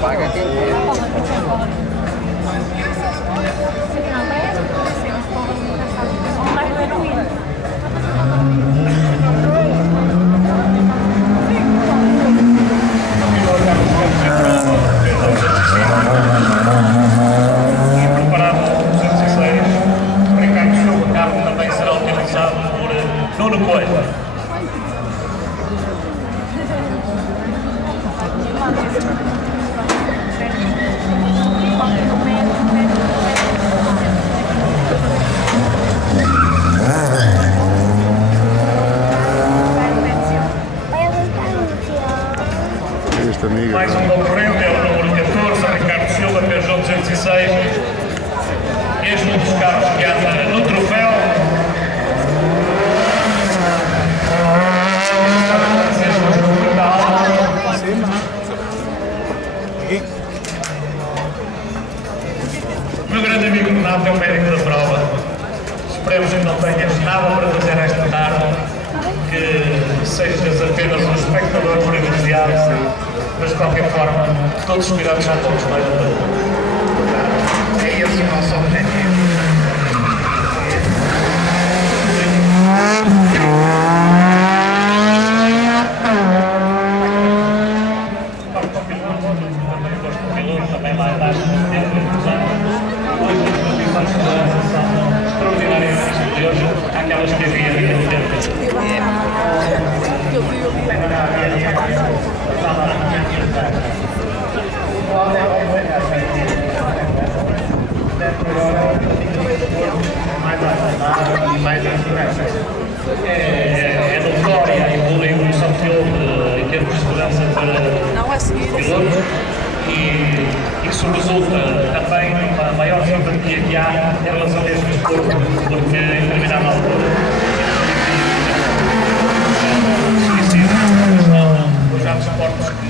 Paga quem quer. Mais um concorrente é o número 14, Ricardo Silva, Peugeot 206. Este um dos carros que anda no troféu. O meu grande amigo Renato é o médico da prova. Esperemos que não tenhas nada para fazer esta tarde, que sejas apenas um espectador privilegiado, mas de qualquer forma, todos os cuidados já estão disponíveis. É esse o nosso objetivo. Também lá atrás, hoje as condições de segurança são extraordinariamente superiores àquelas que havia naquele tempo. É notória a evolução que houve em termos de segurança para pilotos e isso resulta também numa maior simpatia que há em relação a este desporto, porque em determinada altura os desportos que